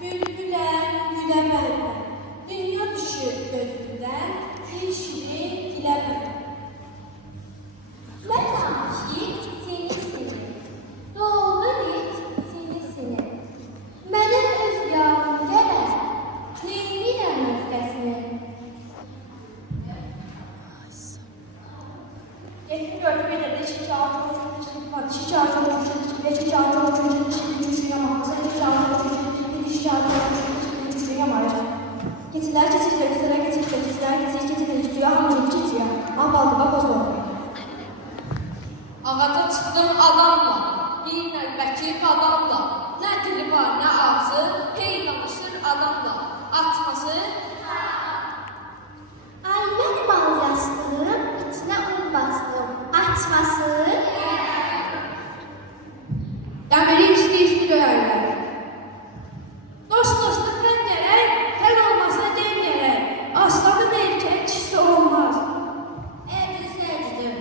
bülbüler gülemezler. Dünya düşür gözünden, bir şirin gülemez. Mətam ki, seni, doğulur it seni. Mənim öz yavrum gələr, neynirəm özgəsini. Yetki görmeye de şişe altı şişe altı şişe altı şişe yapamaz. Şişe altı şişe yapamaz. Keçilər keçir, keçilər keçir, keçilər keçir, keçir, keçir, hamıcı keçir. Amma bak o zaman. Ağaca çıxdım adamla, bir nəlbəki adamla. Nə dili var, nə ağzı, hey danışır adamla. Açması, Ay mən bal yastığım, içinə un bastım. Açması, Dəmiri isti döyərlər. Dost dosta tən gərək, tən olmasına den gərək. Aslanın erkək kişisi olmaz. əvizlərdir.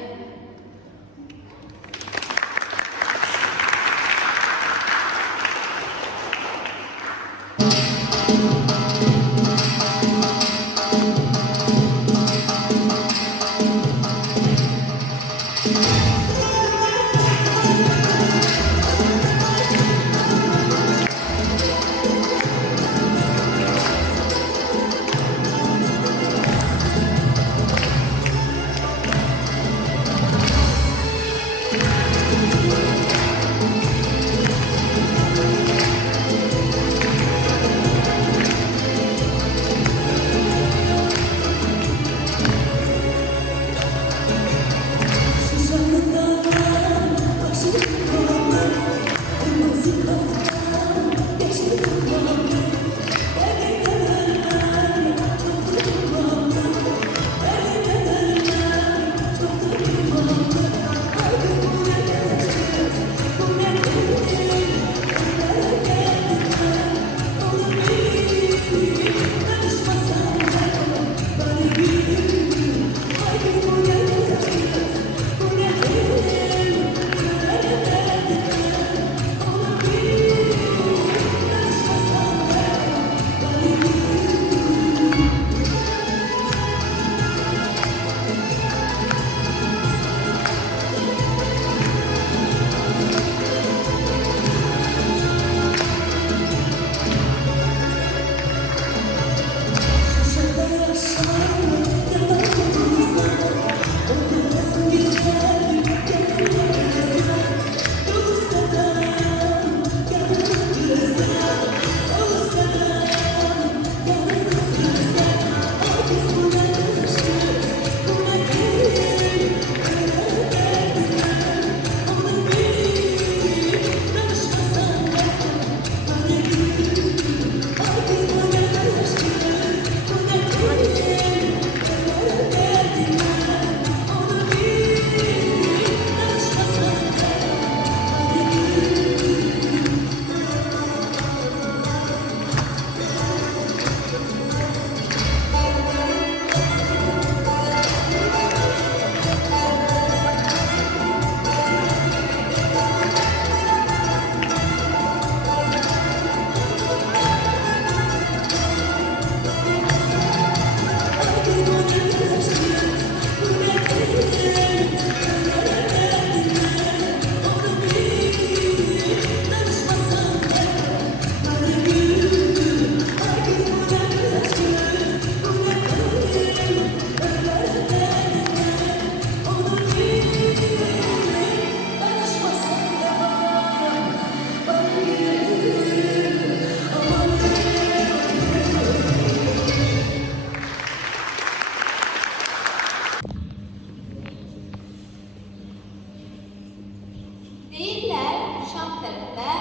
deyirlər Şam tərəfdə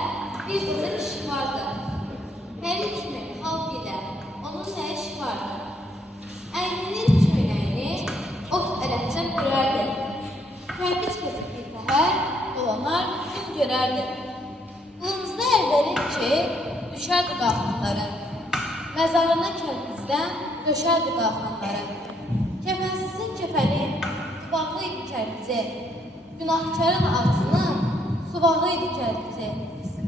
bir qızın işi vardır. Pəri kimi xalq ilə onun nə işi vardır? Əyninin köynəyini ot ələtcəm görərdi. Kərpiç kızı bir təhər dolanar gün görərdi. Qılınızda əl verir ki, düşərdi qalxanları. Məzarına kərpizdən döşərdi qalxanları. Kəfənsizin kəfəni tubaqlı idi kərpizi. Günahkarın ağzının suvağı idi kərpizi.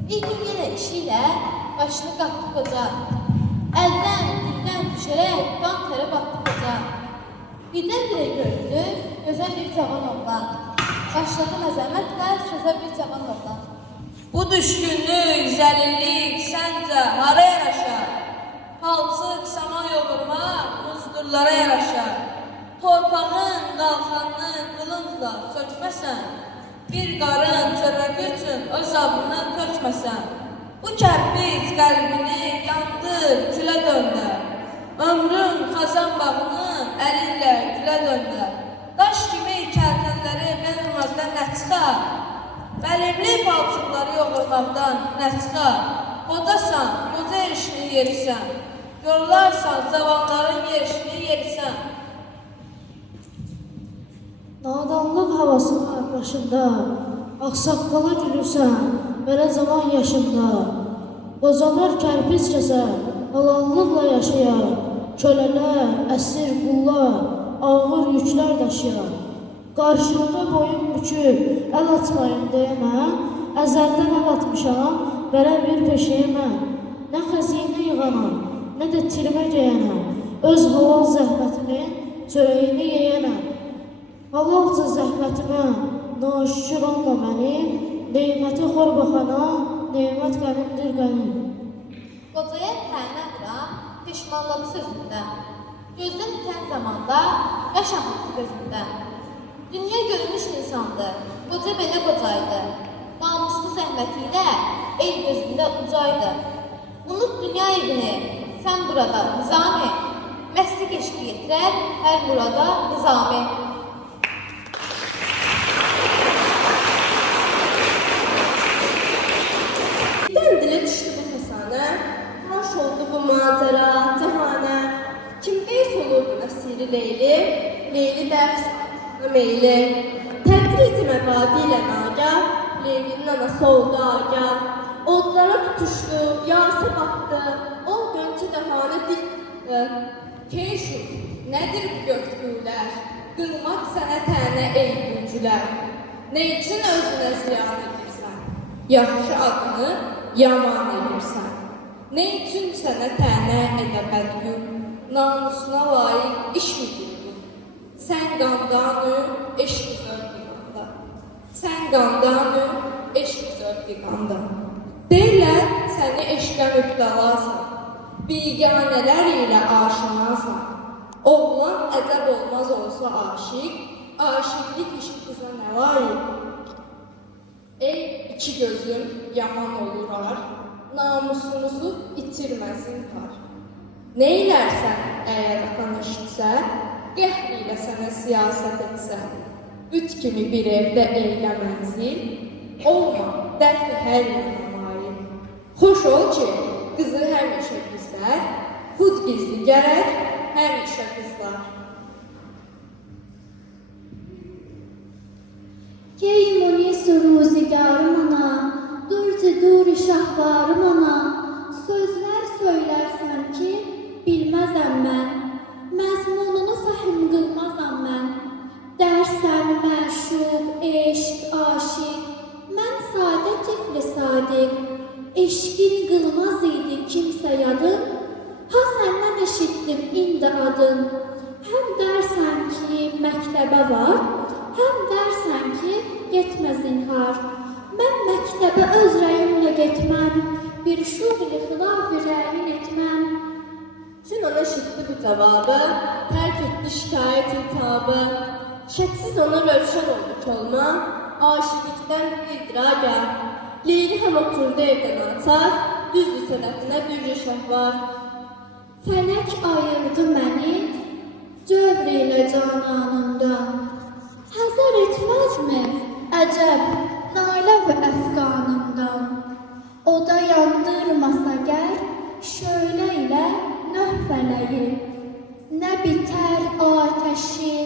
Bir gün yenə işi ilə başını qatdı qoca. Əldən, dildən düşərək qan tərə batdı qoca. Birdən-birə gördü, gözəl bir cavan oğlan. Başladı məzəmmətlə sözə bir cavan oğlan. Bu düşkünlük, zəlillik səncə hara yaraşar? Palçıq, saman yoğurmaq muzdurlara yaraşar. Torpağın qalxanını qılıncla sökməsən, bir qarın çörəki üçün öz abını tökməsən, bu kərpic qəlbini yandır, külə döndər. Ömrün xazan bağını əlinlə gülə döndər. Daş kimi kərtənləri qırmaqdan nə çıxar? Bəlimli palçıqları yoğurmaqdan nə çıxar? Qocasan, qoca erişini yerisən. Yollarsan, cavanların yerişini yerisən. Nadanlıq havasına başında, ağsaqqala gülürsən, belə zaman yaşında. Qocalar kərpic kəsər, halallıqla yaşayar. Kölələr, əsir, qullar, ağır yüklər daşıyar. Qarşımda boyun büküb, əl açmayın deyəmə, əzəldən əl atmışam, belə bir peşəyəmə. Nə xəzinə yığanam, nə də tirmə geyənəm, öz halal zəhmətimin çörəyini yeyənəm. Halalca zəhmətimə naşükür olma mənim, neyməti xor baxana, neymət qənimdir qənim. Qocaya tənə vuran peşmanladı sözündə. Gözdən itən zamanda yaş axıtdı gözündə. Dünya görmüş insandı, qoca belə qocaydı. Namuslu zəhməti ilə el gözündə ucaydı. Unut dünya evini, sən burada nizami. Məslik eşqi yetirər hər burada nizami. Birdən dilə düşdü bu fəsanə, haş oldu bu macəra, cəhanə. Kim qeys olurdu əsiri Leyli, Leyli dərs alına meyli. Tədric məbadi ilə nagah, Leylinin anası oldu agah. Odlara tutuşdu, yası batdı, o gönçə dəhanə dikdi. Keyşu, nədir bu göftülər? Qılmaq sənə tənə ey güncülər. Ne üçün özünə ziyan edirsən? Yaxşı adını yaman edirsən. Ne üçün sənə tənə edə bədgün? Namusuna layiq iş midir bu? Sən qandanı, eşq zövqi qanda. Sən qandanı, eşq zövqi qanda. Deyirlər, səni eşqə mübtəlasan. Biganələr ilə aşinasan. Oğlan əcəb olmaz olsa aşiq, aşiqlik işi qıza nə layiq? Ey iki gözüm yaman olurar, namusunuzu itirməsin par. Neylərsən əgər atan eşitsə, qəhr ilə sənə siyasət etsə, üç kimi bir evdə eylə mənzil, olma dəxli hər yana mail. Xoş ol ki, qızı həmişə bizlər, xud gizli gərək həmişə qızlar. Key munis ruzigarım ana, durca dur şahvarım ana, sözlər söylərsən ki, bilməzəm mən, məzmununu fəhim qılmazam mən. Dərsən məşuq, eşq, aşiq, mən sadə kefli sadiq, eşqin qılmaz idi kimsə yadın, ha səndən eşitdim indi adın. Həm dərsən ki, məktəbə var, həm dərsən ki, getmə zinhar. Mən məktəbə öz rəyimlə getməm, bir şuğli xilaf-ı rəyin etməm. Çün ona eşitdi bu cavabı, tərk etdi şikayət itabı. Şəksiz ona rövşən oldu kolma, aşiqlikdən bildir agah. Leyli həm oturdu evdən açar, düzdür sədəfinə bir rişah var. Fələk ayırdı məni, cövr ilə cananımdan. Həzər etməzmi, əcəb, nalə və əfqanımdan. O da yandırmasa gər, şölə ilə nöh fələyi. Nə bitər atəşi,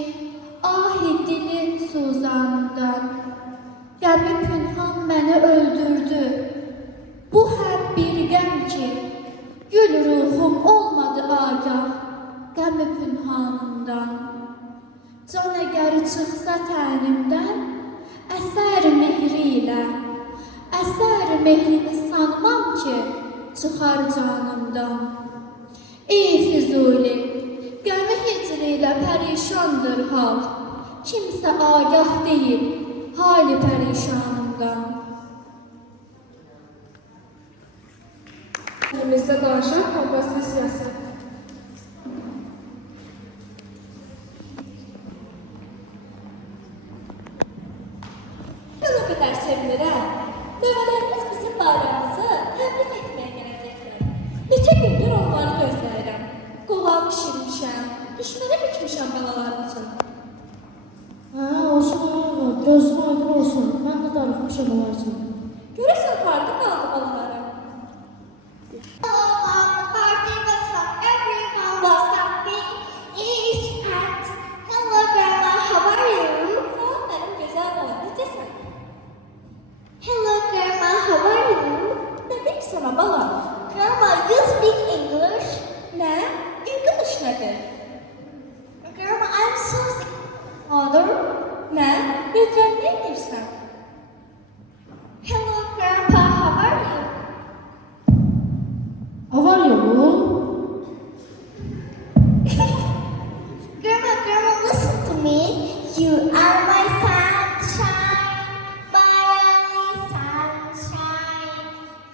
ahi dilin suzanımdan. Qəmi pünhan məni öldürdü, bu həm bir qəm ki, gül ruhum olmadı agah, qəmi pünhanımdan. Can əgər çıxsa tənimdən, əsər mehri ilə, əsər mehrini tanımam ki çıxar canımdan. Ey Füzuli, qəmi hicrilə pərişandır hal. Kimsə agah deyil hali pərişanımdan. Dilimizdə danışan kompozisiyası. Ben o kadar sevinirəm. Nəvələrimiz bizim bayramımızı təbrik etməyə gələcəklər. Neçə gündür onları gözləyirəm. Qolaq pişirmişəm, düşmənə bükmüşəm balalarım üçün. Olsun abi, gözün aydın olsun. Mən də darıxmışam onlar üçün. Görəsən harda qaldı balalarım? Hello, Mom. The party was fun. Everyone was happy. Each had. Hello, Grandma. How are you? Salam mənim gözəl balam, necəsən? Hello, Grandma. How are you? Nə deyim sana balam? Grandma, you speak English? Nə? İnqiliş nədir? Grandma, I'm so sick. Mother? Nə? Birdən nə edirsən? Hello, Grandpa. How are you? Var ya bu? Grandma, listen to me. You are my sunshine, my only sunshine.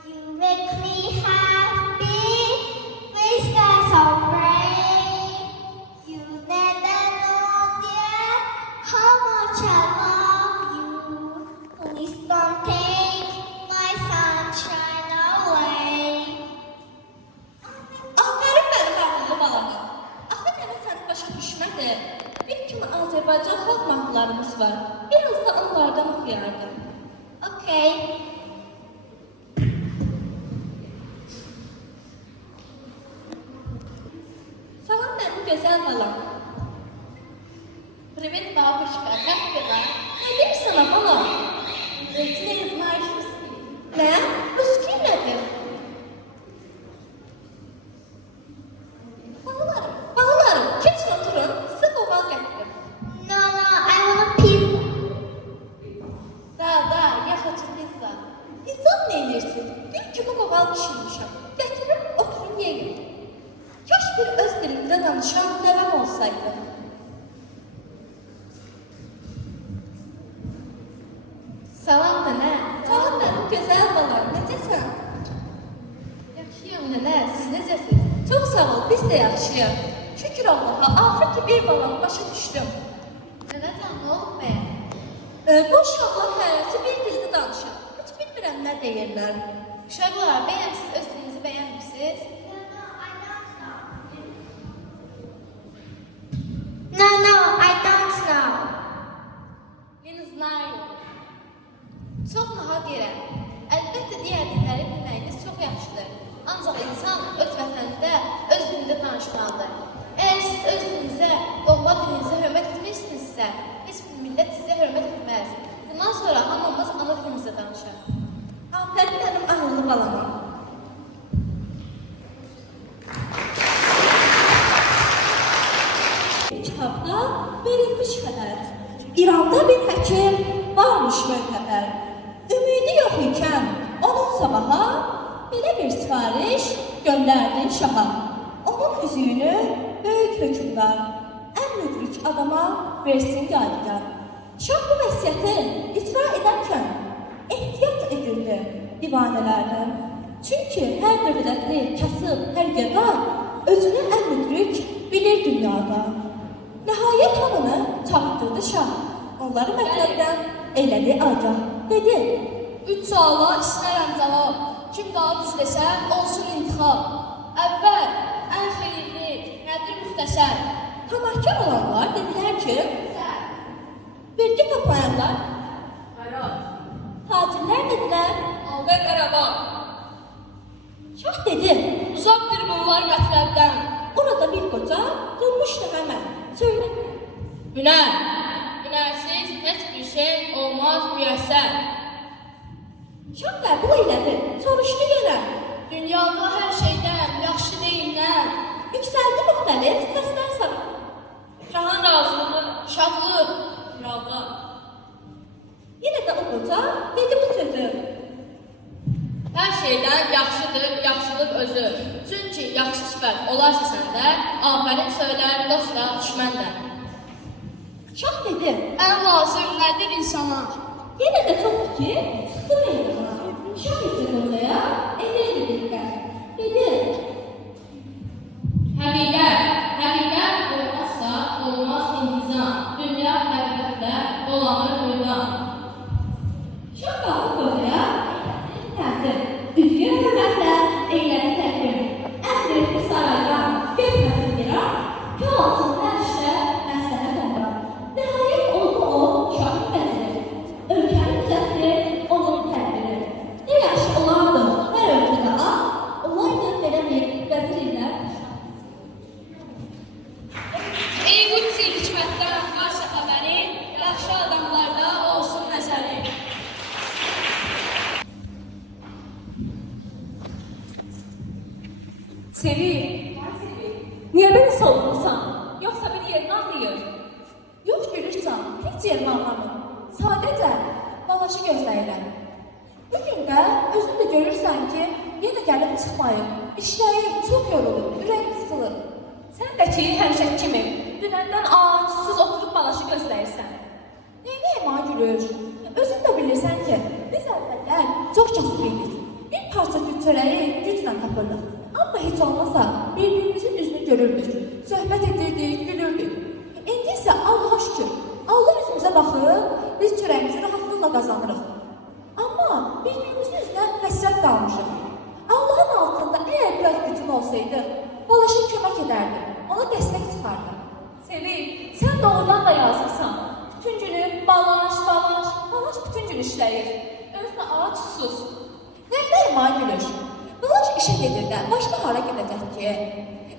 You make me happy. Gray skies are gray. You never know, dear, how much I love you. Please don't take my sunshine away. Aferin mənim ağıllı balama. Axı mənə sən başa düşmədi. Bir kimi Azərbaycan xalq mahnılarımız var. Biraz da onlardan oxuyardım. Okay. Salam mənim gözəl balam. Привет, бабушка, как дела? Nə deyirsən bala? Ты не знаешь русский? Nə? Ruski nədir? Balalarım, keçin oturun, sizə qoğal gətirim. No, I want a pizza. Да, я хочу пицца. İnsan nə edirsiniz? Gül kimi qoğal pişirmişəm. Gətirib oturun yeyin. Kaş bir öz dilimdə danışan nəvəm olsaydı. Salam nənə. Salam mənim gözəl balam, necəsən? Yaxşıyam nənə, siz necəsiz? Çox sağ ol, biz də yaxşıyıq. Şükür Allaha, axır ki bir balam başa düşdüm. Nənəcan, nə olub məyə? Bu uşaqlar hərəsi bir dildə danışır. Heç bilmirəm nə deyirlər. Uşaqlar, bəyəm siz öz dilinizi bəyənmirsiniz? No, I don't know. Не знаю. Çox nahaq yerə. Əlbəttə digər dilləri bilməyiniz çox yaxşıdır. Ancaq insan öz vətənində, öz dilində danışmalıdır. Əgər siz öz dilinizə, doğma dilinizə hörmət etmirsinizsə, heç bir millət sizə hörmət etməz. Bundan sonra hamımız ana dilimizdə danışaq. Afərin mənim ağıllı balama. Kitabda verilmiş xəbər. İranda bir həkim varmış möhtəbər. Ümidi yox ikən onun sabaha belə bir sifariş göndərdi şaha. Onun üzüyünü böyük hökmdar ən müdrik adama versin yadigar. Şah bu vəsiyyəti icra edərkən ehtiyat edirdi divanələrdən. Çünki hər dövlətli, kasıb, hər qəda özünü ən müdrik bilir dünyada. Nəhayət hamını çağırdırdı şah. Onları mətləbdən elədi agah. Dedi, 3 suala istəyirəm cavab. Kim daha düz desə, olsun intixab. Əvvəl, ən xeyirli, nədir müxtəsər? tamahkar olanlar dedilər ki, vergi toplayanlar, tacirlər dedilər, Alqa Qarabağ. şah dedi, Uzaqdır bunlar mətləbdən. orada bir qoca durmuşdu həmən. Söylə, Hünər. Hünərsiz heç bir şey olmaz müyəssər. şah qəbul elədi, soruşdu yenə. Dünyada hər şeydən yaxşı deyillər. Yüksəldi müxtəlif səslər sana. Şahın razılığı, şadlıq, yalda. Yenə də o qoca dedi bu sözü. Hər şeydən yaxşıdır, yaxşılıq özü. Çünki yaxşı sifət olarsa səndə, afərin söylər dost da, düşmən də. Şah dedi. Ən lazım nədir insana? Yenə də çoxdur ki, çıxdı meydana. Şah etsin ortaya, edirdi diqqət. Dedi. Həqiqət olmazsa olmaz intizam. Dünya həqiqətlə dolanır burada. Şah qalxıb ortaya, təzim. Üzgün hörmətlə, eylədi təkbir. Əmr etdi sarayda, götməsin bir an. Kör altında işlə, məsləhət onda. Nəhayət oldu o, şahın vəziri. Ölkəni düzəltdi, onun tədbiri. Ne yaxşı olardı, hər ölkədə at, olaydı belə bir vəzir ilə Ey qudsi hikmətdən varsa xəbəri, yaxşı adamlarda olsun nəzəri. Sevil, niyə belə solunursan? Yoxsa bir yerini ağrıyır? Yox gülürsən, heç yerimi anlamır. Sadəcə balaşı gözləyirəm. Bugün də özün də görürsən ki, yenə gəlib çıxmayıb. İşləyir, çox yorulur, ürəyim sıxılır. Sən də ki, həmişə kimi, dünəndən susuz oturub balaşı gözləyirsən. Neynəyim ha gülür? Özün də bilirsən ki, biz əvvəllər çox kasıb idik. Bir parça gül çörəyi güclə tapırdıq. Amma heç olmasa bir-birimizin üzünü görürdük. Söhbət edirdik, gülürdük. İndi isə Allaha şükür, Allah üzümüzə baxır, biz çörəyimizi rahatlıqla qazanırıq. Amma bir-birimizin üzünə həsrət qalmışıq. Allahın altında əgər biraz gücüm olsaydı, balaşa kömək edərdi, ona dəstək çıxardı. Sevil, sən doğrudan da yazırsan. Bütün günü balaş bütün gün işləyir. Özünə aç sus. Neynəyim ha gülür? Balaş işə gedir də, başqa hara gedəcək ki?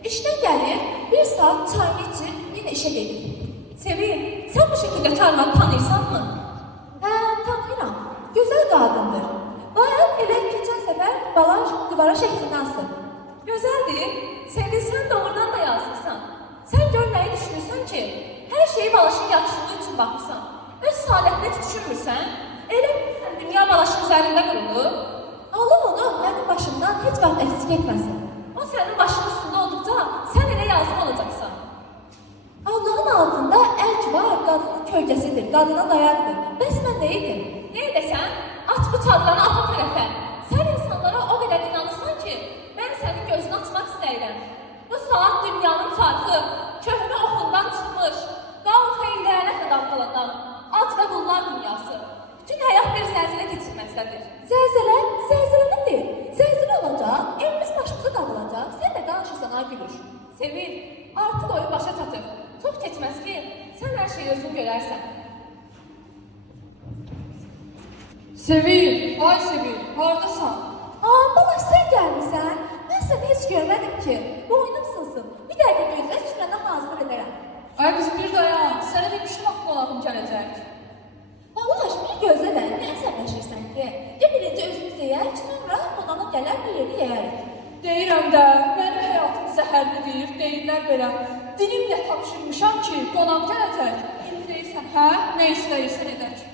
İşdən gəlir, bir saat çayını içir, yenə işə gedir. Sevil, sən bu şəkildə arvadı tanıyırsanmı? Tanıyıram. Gözəl qadındır. Bayan elə keçən səfər balaş divara şəklindən asır. Gözəldir. Sevil, sən doğrudan da yazırsan. Sən gör nəyi düşünürsən ki? Hər şeyi balaşın yaxşılığı üçün baxırsan. Öz salətini heç düşünmürsən. Elə bilirsən, dünya balaşın üzərində qurulur. Allah onu mənim başımdan heç vaxt eksik etməsin. O sənin başının üstündə olduqca sən elə yazıq olacaqsan. Allahın altında ərk var, qadının kölgəsidir, qadına dayaqdır. Bəs mən nə edim? Ne edəsən? At bu çadranı ata tərəfə. Sən insanlara o qədər inanırsan ki, mən sənin gözünü açmaq istəyirəm. Bu saat dünyanın çarxı, köhnə oxundan çıxmış, qalx eyləyənə qədər qalandan, at və qullar dünyası. Bütün həyat bir zəlzələ keçirməkdədir. Zəlzələ? Zəlzələ nədir? Zəlzələ olacaq, evimiz başımıza dağılacaq. Sən nə danışırsan ha gülür? Sevil, artıq oyun başa çatır. Çox keçməz ki, sən hər şeyi özün görərsən. Sevil, ay Sevil, haradasan? Balaş sən gəlmirsən? Mən səni heç görmədim ki. Boynum sılsın. Bir dəqiqə gözlə, süfrədən hazır edərəm. Ay qızım, bir dayan, sənə demişdim axı qonağım gələcək. Balaş, bir gözlə də, nə əsəbləşirsən ki? Ya birinci özümüz yeyək, sonra qonağın gələr bir yeri yeyərik. Deyirəm də, mənim həyatım zəhərlidir, deyirlər belə. Dilimlə tapşırmışam ki, qonaq gələcək. Şimdi deyirsən, hə, nə istəyirsən edək.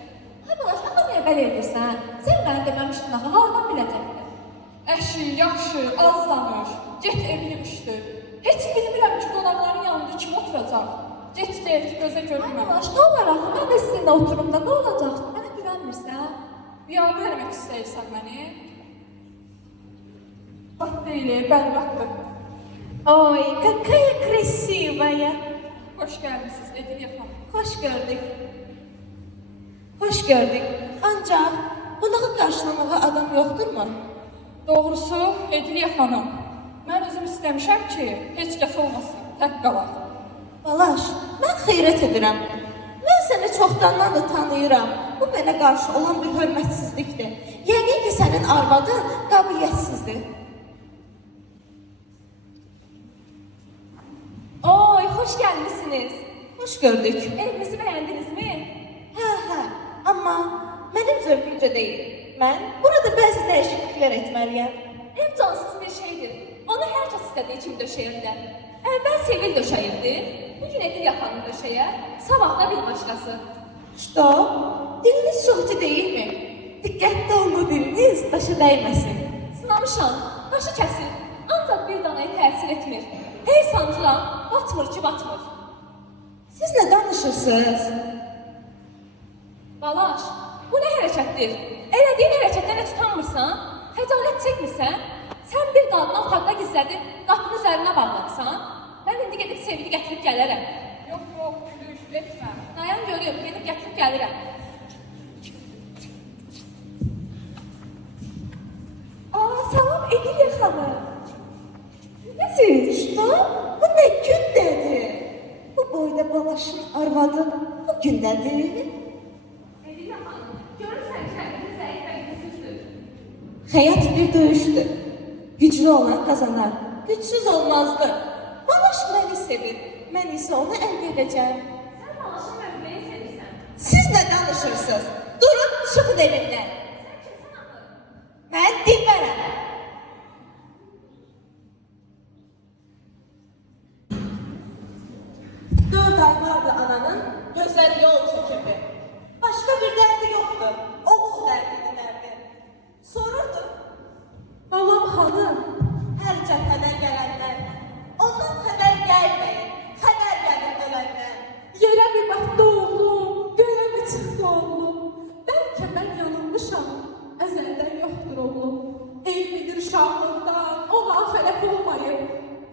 Hə balaş, amma niyə belə edirsən? Sən mənə deməmişdin axı, hardan biləcəkdir? Əşi, yaxşı, az danış. Get evini müşdür. Heç bilmirəm ki, qonaqların yanında kim oturacaq. Get, gözə Ay görməm. balaş, nə olar axı? Mən də sizinlə oturum da, nə olacaq? Mənə güvənmirsən? Biabır eləmək istəyirsən məni? Bax deyil, bəlbəttdir. Ой, какая красивая! Xoş gəlmişsiniz, Edil yaxam. Hoş gördük. Hoş gördük. Ancaq qonağı qarşılamağa adam yoxdurmu? Doğrusu, Edil yaxanım. Mən özüm istəmişəm ki, heç kəs olmasın, tək qalaq. Balaş, mən xeyrət edirəm. Mən səni çoxdandan da tanıyıram. Bu mənə qarşı olan bir hörmətsizlikdir. Yəqin ki, sənin arvadın qabiliyyətsizdir. Oy, hoş gəlmişsiniz. Hoş gördük. Evimizi bəyəndinizmi? Hə, amma mənim zövqümcə deyil. Mən burada bəzi dəyişikliklər etməliyəm. Ev cansız bir şeydir. Onu hər kəs istədiyi kimi döşəyə bilər. Əvvəl Sevil döşəyirdi, bugün Edil yaxanın döşəyə, sabah da bir başqası. Что? Diliniz çoxcu deyilmi? Diqqətli olun, diliniz daşa dəyməsin. Sınamışam, başı kəsir, ancaq bir danaya təsir etmir. Hey sancıram, batmır ki, batmır. Siz nə danışırsınız? Balaş, bu nə hərəkətdir? Elədiyin hərəkətlərlə tutanmırsan, xəcalət çəkmirsən, sən bir qadını otaqda gizlədib, qapının üzərinə bağlamısan, mən indi gedib sevgili gətirib gələrəm. Yox, gülüş, etmə. Dayan görüyorum, gedib gətirib gəlirəm. Salam Edilir xanım. Siz işte, bu nə gündədir? Bu boyda balaşın arvadı bu gündədir. Edilir xanım, görürsən kəndini zəif və gücsüzdür. Həyat bir döyüşdür. Güclü olan kazanar, gücsüz olmazdı. Balaş məni sevir, mən isə onu əldə edəcəm. Sən Balaşın mövqeyi sevirsən. Siz nə danışırsınız? Durun, çıxın elimdən. Sən kimsən axı? Mən Dilbərəm. Dörd ay vardı ananın, gözləri yol çəkirdi. Başqa bir dərdi yoxdu, oğul dərdiydi dərdi. Sorurdu, Balam xanım, hər cəbhədən gələnlər, ondan xəbər gəlməyin, xəbər gəlin öləndən. yerə bir baxdı oğlum, göyə mi çıxdı oğlum? Bəlkə mən yanılmışam, əzəldən yoxdur oğlum. Elmidir şahlıqdan, ona xələf olmayıb.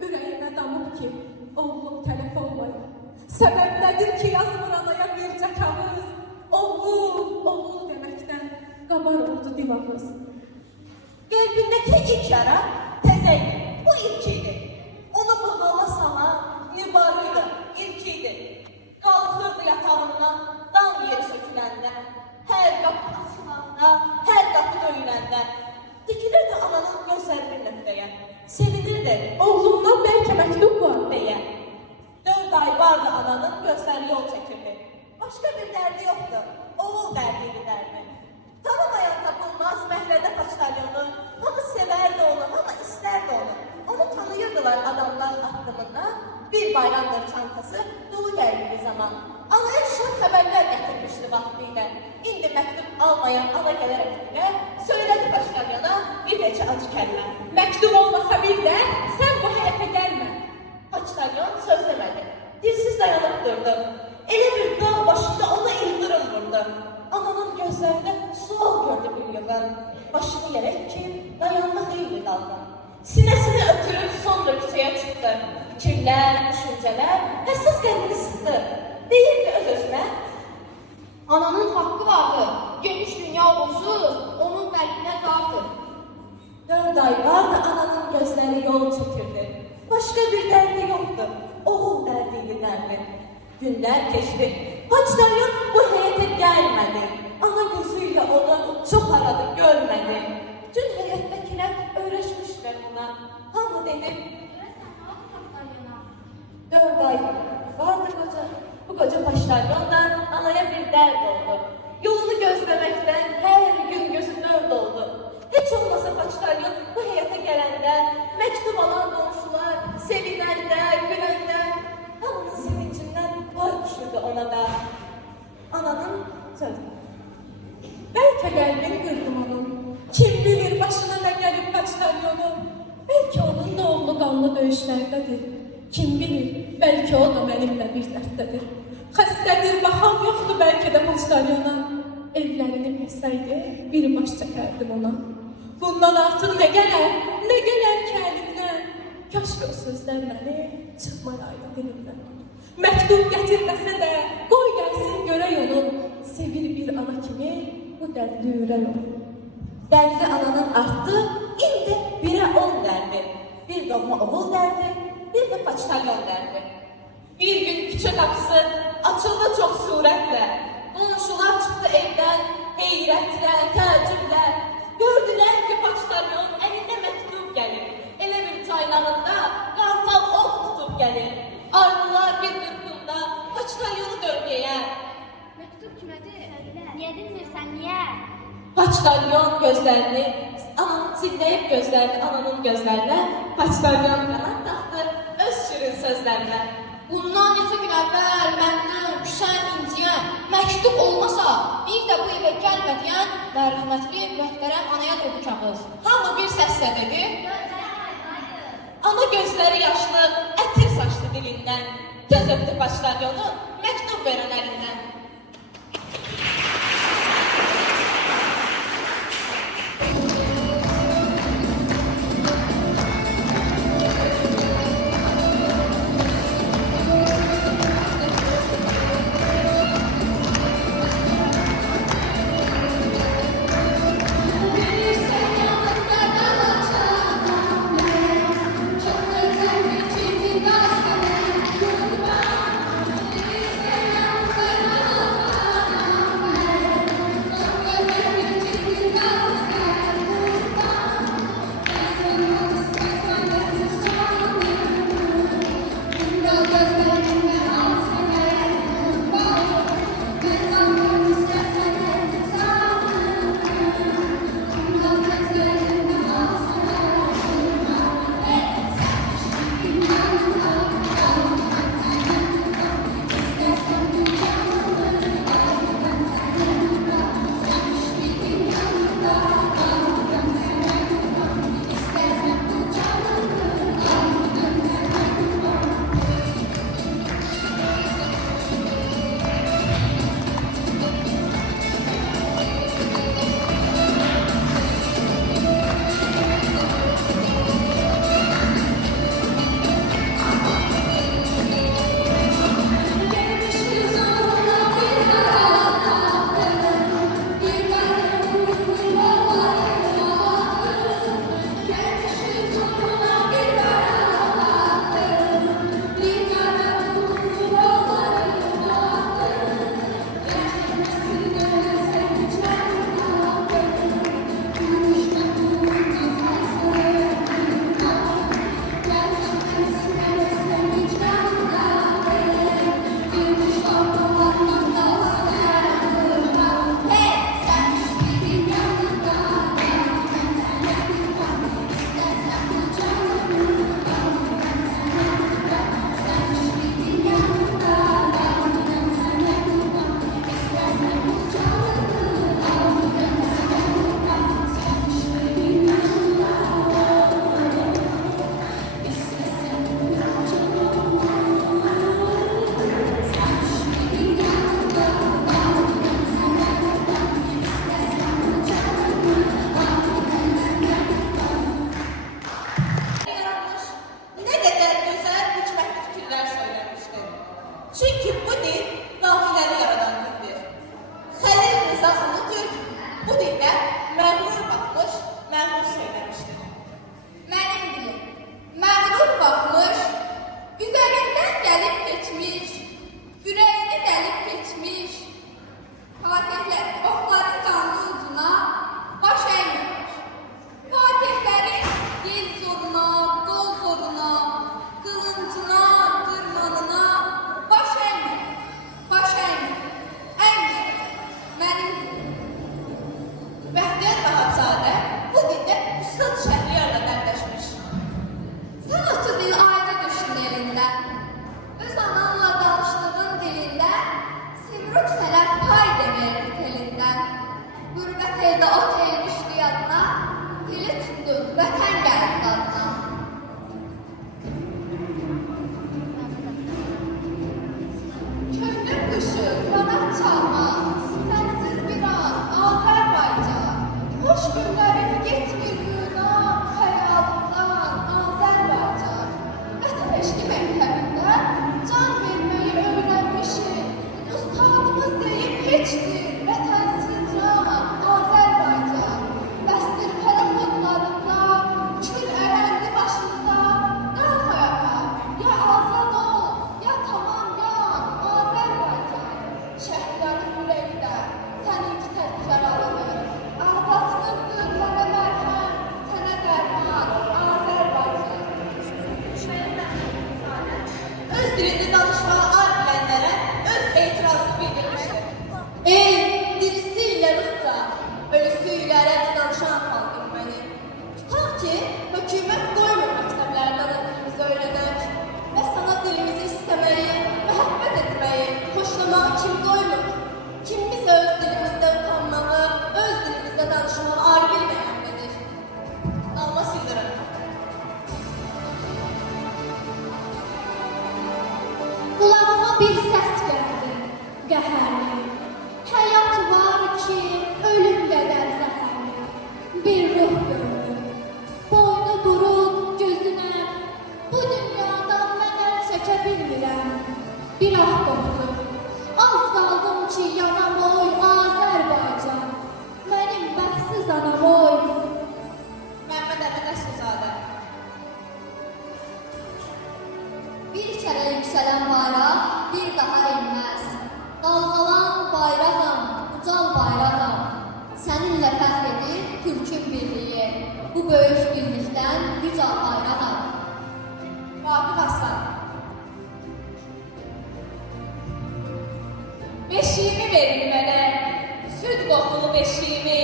Ürəyimə damıb ki, oğlum tələf olmayıb. Səbəb nədir ki, yazmır anaya bircə kağız? Oğul deməkdən qabar oldu divamız. Qəlbindəki ilk yara təzə idi, bu ilk idi. Onu bulduğuna sana mübarıydı, ilk idi. Qalxırdı yatağından, dan yeri söküləndə, hər qapı açılanda, hər qapı döyüləndə. Dikilirdi ananın gözləri bir nöqtəyə, sevinirdi Oğlumdan bəlkə məktub var. deyə. 4 ay vardı ananın gözləri yol çəkirdi. Başqa bir dərdi yoxdu, oğul dərdiydi dərdi. Tanımayan tapılmaz məhlədə paçtalyonu, hamı sevərdi onu, hamı istərdi onu. Onu tanıyırdılar adamlar addımından, bir bayramdır çantası, dolu gəldiyi zaman. Anaya şan xəbərlər gətirmişdi vaxtilə. İndi məktub almayan ana gələrək dilə, söylədi paçtalyona bir neçə acı kəlmə. Məktub olmasa bir də sən bu həyətə gəlmə. Paçtalyon söz demədi, dilsiz dayanıb durdu. Elə bir dağ başında ona ildırım vurdu. Ananın gözlərində sual gördü bir yığın. Başını yerək ki, dayanma xeyli daldı. Sinəsini ötürüb sonra küçəyə çıxdı. Fikirlər, düşüncələr, həssas qəlbini sıxdı. Deyirdi öz-özünə, Ananın haqqı vardır. Geniş dünya olsuz, onun qəlbinə dardır. 4 ay vardı ananın gözləri yol çəkirdi. Başqa bir dərdi yoxdu, oğul dərdiydi dərdi. Günlər keçdi, paçtalyon bu həyətə gəlmədi. Ana gözüyle onu çox aradı, görmədi. Bütün həyətdəkilər öyrəşmişlər buna. Hamı dedi, 4 ay vardı qoca. Bu qoca paçtalyonla anaya bir dərd oldu. Yolunu gözləməkdən hər gün gözü dörd oldu. Heç olmasa paçtalyon bu həyətə gələndə, məktub alan qonşular, sevinəndə, güləndə, hamının sevincindən var düşürdü ona da. Ananın sözü. Bəlkə qəlbin qırdım onun. Kim bilir başına nə gəlib paçtalyonun. Bəlkə onun da oğlu qanlı döyüşlərdədir. Kim bilir, bəlkə o da mənimlə bir dərddədir. Xəstədir, baxan yoxdur bəlkə də paçtalyona. Evlərini bilsəydi, bir baş çəkərdim ona. Bundan artıq nə gələr ki əlimdən. Kaşqı o sözlər məni çıxmayaydı dilimdən. Məktub gətirməsə də, qoy gəlsin görək onu. Sevir bir ana kimi bu dərdli ürək onu. Dərdi ananın artdı, indi 1'e 10 dərdi. Bir doğma oğul dərdi, bir də paçtalyon dərdi. Bir gün küçə qapısı açıldı çox surətlə. Qonşular çıxdı evdən, heyrətlə, təəccüblə. Gördülər ki, paçtalyon əlində məktub gəlir. Elə bir çaynağında qartal ox tutub gəlir. Ardılar bir qırpımda paçtalyonu döngəyə. Məktub kimədir? Niyə dinmirsən, niyə? Paçtalyon gözlərini, ananın çilləyib gözlərini ananın gözlərinə, paçtalyon qanat taxdı öz şirin sözlərlə. Bundan neçə gün əvvəl məndən küsən inciyən, məktub olmasa, bir də bu evə gəlmədiyən mərhəmətli möhtərəm anaya durdu kağız. Hamı bir səslə dedi. Ana gözləri yaşlı, ətir saçlı dilindən. Göz öpdü başlaryonu, məktub verən əlindən. Çok Qulağıma bir səs gəldi, qəhərli. Həyat var ki, ölüm qədər zəhərli. Bir ruh gördüm, boynu burun gözünə. Bu dünyadan mən əl çəkə bilmirəm. Bir ah qopdu, az qaldım ki, yanam oy Azərbaycan. Mənim bəxtsiz anam oy. Məhəmməd Əmin Əslizadə. Bir kərə yüksələn bayraq bir daha enməz. Dalğalan bayrağım, ucal bayrağım. Səninlə fəxr edir Türkün birliyi. Bu böyük birlikdən güc al bayrağım. Vaqif Aslan. Beşiğimi verin mənə, süd qoxulu beşiğimi.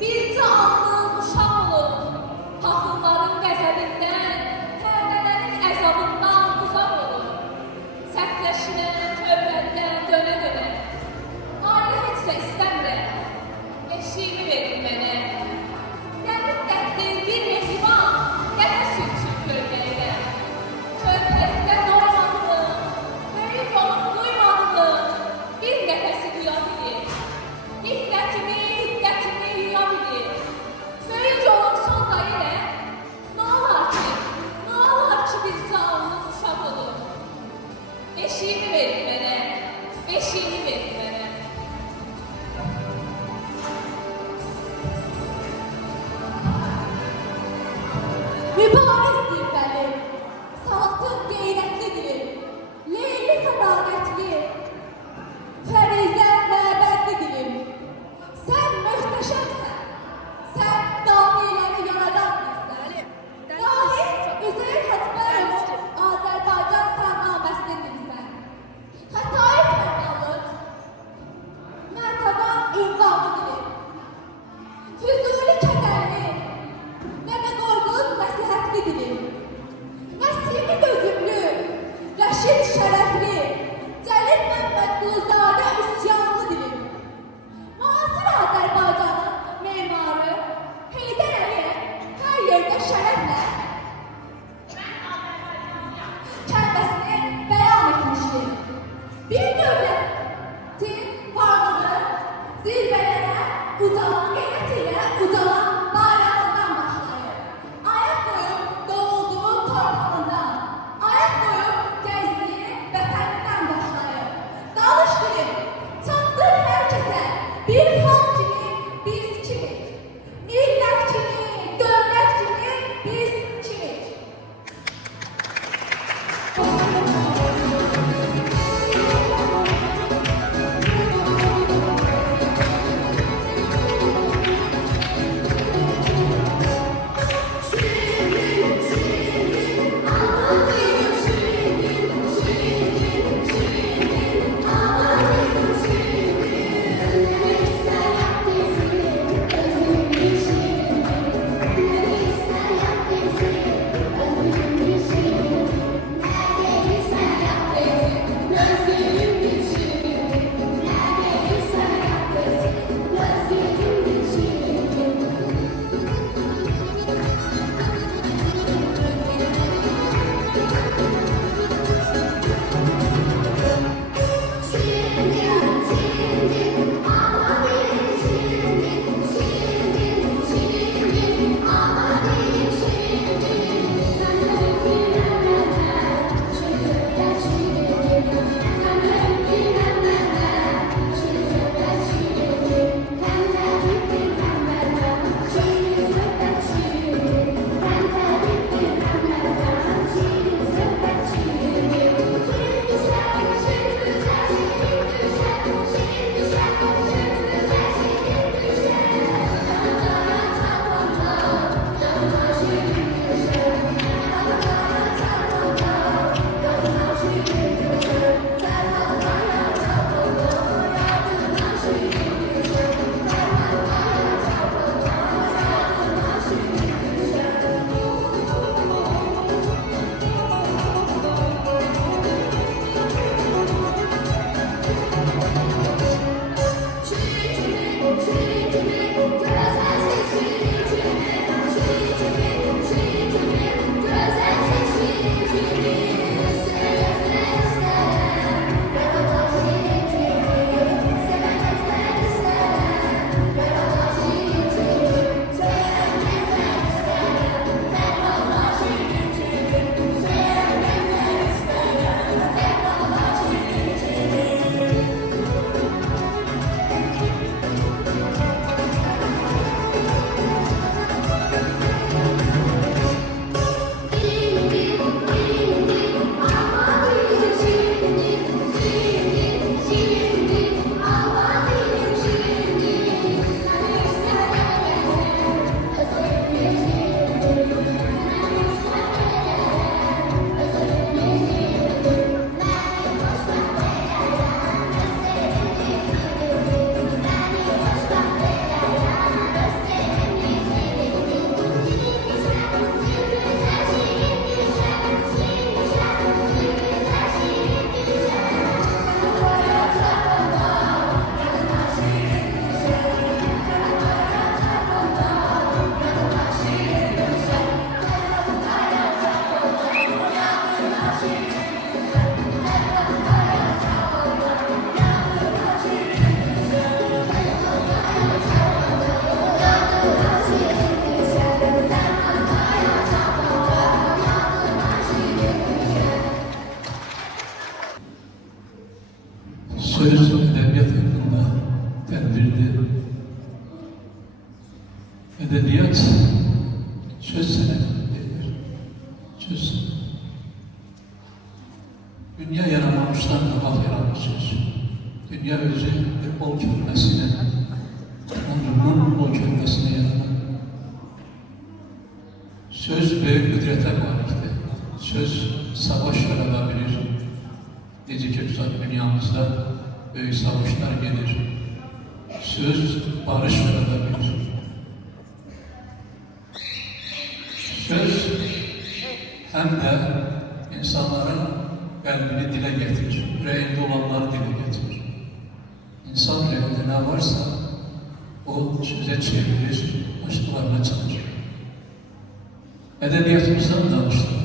Bircə anlıq uşaq olun, paxılların qəzəbindən, pərdələrin əzabından uzaq olun. Sərtləşinə, tövbədən dönə-dönə. Ayrı heç də istəmirəm, beşiğimi verin mənə. Qəmim dərddir bir mehriban, qəmə sürçün körpəyə. Körpəlikdə doymadığım, böyük olub duymadığım, bir nəfəsi duya bilir. İffətimi, hiddətimi yuya bilir. Böyük olub sonra ilə, nə olar ki bir canlıq uşaq olur. Beşiğimi verin mənə, beşiğimi verin mənə. Mübarizdir bəlim, saatın qeyrətlidir, leyli sədaqətli, fərizə məbədli dilim. Sən möhtəşəmsən, sən dahiləri yaradan bizsən. Dahi Üzeyir Hacıbəyov Azərbaycan sərnaməsini bilsən. Xətai fərqalıq, mərtəban inqamı dilim. Füzuli kədərli, Nəbi Qorqud məsləhətli dilim. söz edebiyat hakkında tedbirdi. Edebiyat söz senedidir. Söz senedi. Dünya yaranmamışdan kabak yaranmış söz. Dünya özü bir ol kelimesine, Tanrı'nın ol kelimesine yaranan. Söz büyük kudrete maliktir. Söz savaş yaratabilir. Necə ki, dünyamızda büyük savaşlar gelir. Söz barış yaratabilir. Söz hem de insanların kalbini dile getirir. Yüreğinde olanları dile getirir. İnsan yüreğinde ne varsa o söze çevirir, başkalarına çalışır. Edebiyatımızdan danıştık.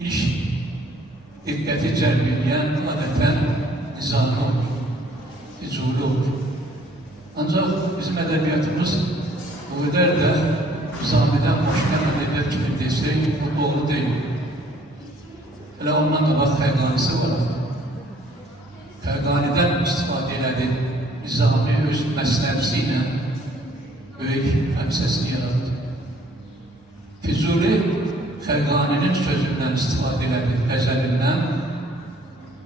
İş dikkati celbediyen adeten nizami olur, huzurlu olur. Ancak bizim edebiyatımız bu kadar da nizamiden başka edebiyat gibi desek bu doğru değil. Hele ondan da bak Ferganisi var. Fergani'den istifade elədi. Nizami öz məsnəvisiyle büyük fəlsəsini yarattı. Füzuli Fergani'nin sözünden istifade elədi, qəzəlindən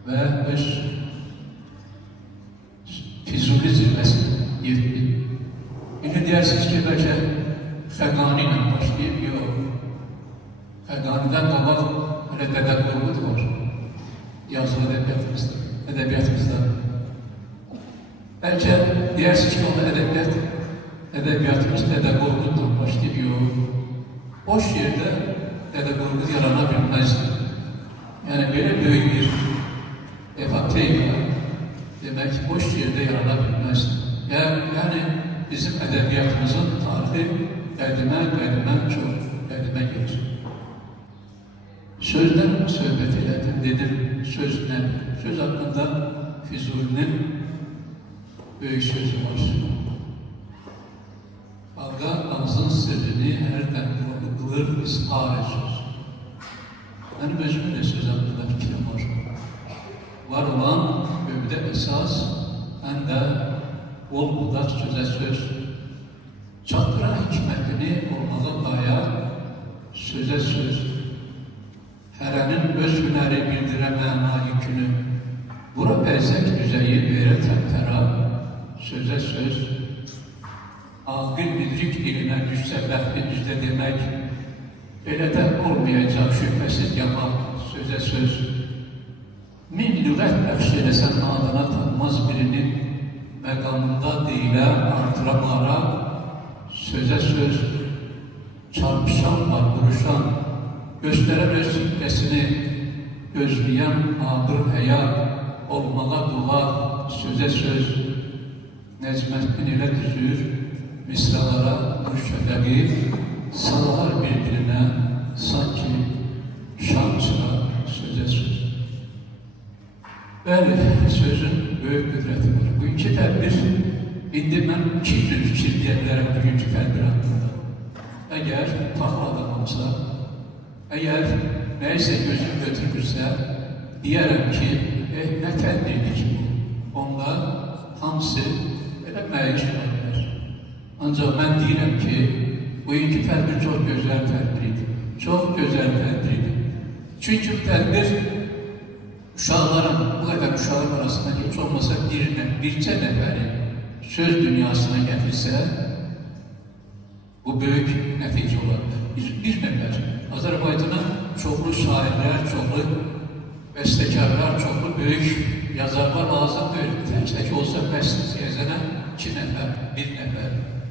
və öz Füzuli zirvəsini yetdi. İndi deyirsiniz ki, bəlkə Fergani ilə başlayıb, yox. Fergani'dən qabaq hələ Dədə Qorqud var. Yazılı edebiyatımızda. Bəlkə deyirsiniz ki, onda edebiyatımız Dədə Qorqudla başlayıb, yox. Boş yerde Dədə Qorqud yarana bilməzdi. Yani böyle böyük bir epopeyya demek boş yerde yarana bilməzdi. Yani bizim edebiyatımızın tarihi qədimə çok qədimə gelir. Sözden söhbət elədim, dedim söz nədir? Söz hakkında Füzuli'nin böyük sözü var. Kavga ağzın sırrını her dem kılır ishar söz. Benim özümün de söz hakkında fikrim var. Var olan gövde esas, hem de bol budak söze söz. Çattıran hikmetini olmalı daya, söze söz. Herenin öz hüneri bildire mana yükünü. Bura bezek düzeyi vere temtera, söze söz. Ağır müdrik diline düşse behri düzde demek, öyle de olmayacak şüphesiz yaman söze söz. Min lügat bəxşelesen adına tanımaz birinin mekamında değile artıramara, söze söz. Çarpışan var, vuruşan, gösteren öz hikmesini gözleyen ağır hayal, olmağa dua, söze söz. Necmettin ile düzür, misralara nur şefeği, salar birbirine sanki şamçıra söze söz. Bəli, sözün büyük kudreti var. Bugünkü tədbir, indi mən iki cür fikir deyərəm bugünkü tədbir haqqında. Əgər taxıl adamamsa, əgər nəysə gözüm götürmürsə, deyərəm ki, nə tədbirdir ki bu? Onda hamısı elə məyiş olabilir. Ancaq mən deyirəm ki, bugünkü tədbir çox gözəl tədbirdir. Çox gözəl tədbirdir. Çünki bu tədbir uşaqların, bu qədər uşağın arasında heç olmasa bircə nəfəri söz dünyasına gətirsə, bu böyük nəticə olardır. Bir nəfər, Azərbaycanın çoxlu şairlər, çoxlu bəstəkarlar, çoxlu böyük yazarlar lazımdır. Tək olsa bəsiniz yazana 2 nəfər, 1 nəfər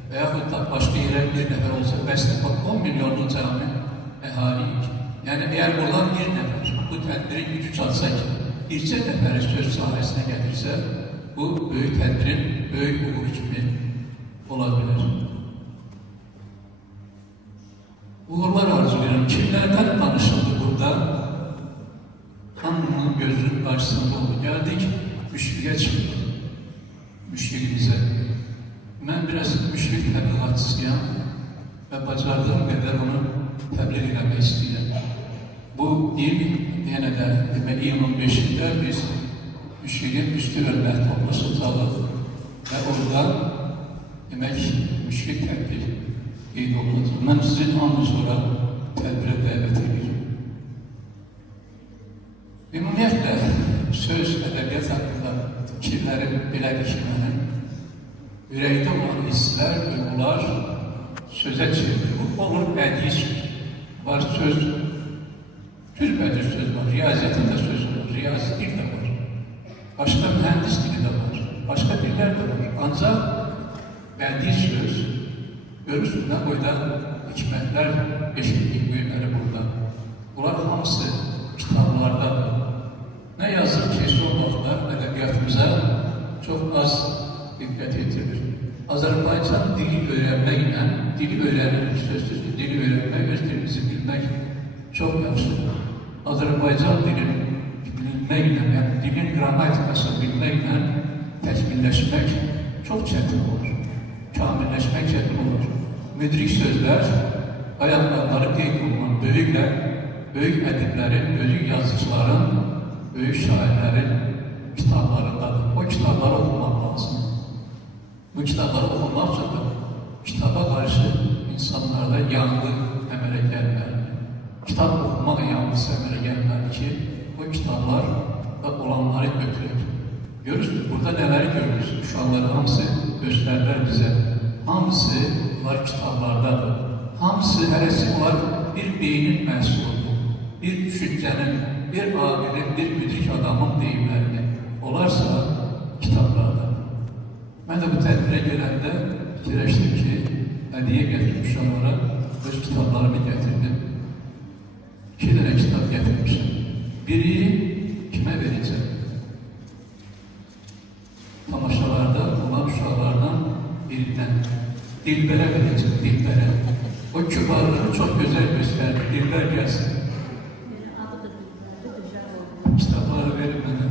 və yaxud da başqa yerə 1 nəfər olsa bəsdir. 10 milyonlu cami əhaliyik. Yəni, əgər olan 1 nəfər bu tədbirin gücü çatsa ki, bircə nəfəri söz sahəsinə gətirsə, bu böyük tədbirin böyük uğur kimi ola bilər. Uğurlar arzulayıram. Kimlərdən danışıldı burada? Hamının gözünün qarşısında oldu. Gəldik, müşfiqə çıxdıq. Müşfiqimizə. Mən biraz müşfiq təbliğatçısıyam və bacardığım qədər onu təbliğ eləmək istəyirəm. Bu il yenə də demək 25-də biz müşfiqin üstü hörmət toplusu çalıb və oradan demək müşfiq tədbir qeyd olunacaq. Mən sizin hamınız sonra tədbirə dəvət edirəm. Ümumiyyətlə, söz, ədəbiyyat haqqında fikirlərim belədir ki, mənim ürəkdə olan hisslər, duyğular sözə çevrilir. Bu olur bədii söz. Var söz, cürbəcür söz var, riyaziyyatında söz var, riyazilik də var. Başqa mühəndisliyi də var, başqa dillər də var. Ancaq bədii söz, görürsün, nə boyda hikmətlər, eşitlik mühümləri burada. Bunlar hamısı kitablardadır. Nə yazır ki, son vaxtlar ədəbiyyatımıza çox az diqqət yetirilir. Azərbaycan dili öyrənməklə, dili öyrənir, sözsüz ki, dili öyrənmək, öz dilimizi bilmək çox yaxşıdır. Azərbaycan dilini bilməklə, yəni dilin qrammatikasını bilməklə təkmilləşmək çox çətin olur. Kamilləşmək çətin olur. Müdrik sözlər, ayaqlarları qeyd olunan böyüklər, böyük ədiblərin, böyük yazıcıların, böyük şairlərin kitablarındadır. O kitabları oxumaq lazım. Bu kitabları oxumaq üçün də kitaba qarşı insanlarda yanğı əmələ gəlməlidir. Kitab oxumaq yanğısı əmələ gəlməlidir ki, o kitablarda olanları götürək. Görürsünüz, burada nələri görürsünüz? Uşaqları hamısı göstərdilər bizə. Hamısı bunlar kitablardadır. Hamısı, hərəsi onlar bir beynin məhsuludur. Bir düşüncənin, bir aqilin, bir müdrik adamın deyimlərini. Onlarsa kitablarda. Mən də bu tədbirə gələndə fikirləşdim ki, hədiyyə gətirmiş onlara öz kitablarımı gətirdim. 2 dənə kitab gətirmişim. Biri kimə verəcəm? Tamaşalarda olan uşaqlardan birindən. Dilbərə verəcəm, Dilbərə. O kübarlığı çox gözəl göstərdi. Dilbər gəlsin. Kitabları verin mənə.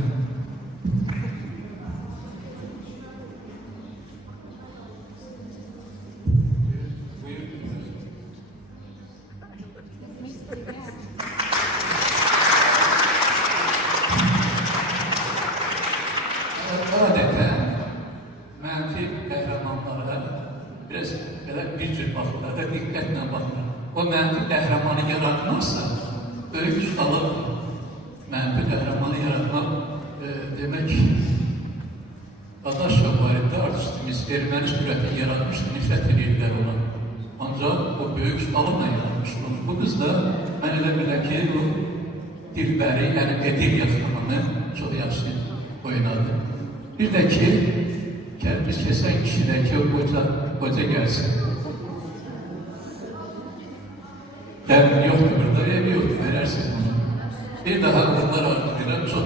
Adətən mənfi qəhrəmanlara biraz belə bir cür baxırlar, diqqətlə baxırlar. O mənfi qəhrəmanı yaratmazsa, böyük ustalıq mənfi qəhrəmanı yaratmaq demək, Dadaşov barədə artistimiz erməni sürətini yaratmışdı, nifrət edirlər ona. Ancaq o böyük ustalıqla yaratmış olur. Bu qız da mən elə belə ki, o dilbəri, yəni edil yaxanını çox yaxşı oynadı. Bir də ki, kərpiz kəsən kişidəki o qoca gəlsin. Dəmin yoxdur burada, ev yoxdur, verərsiniz bunu. Bir daha bunlar artıq çox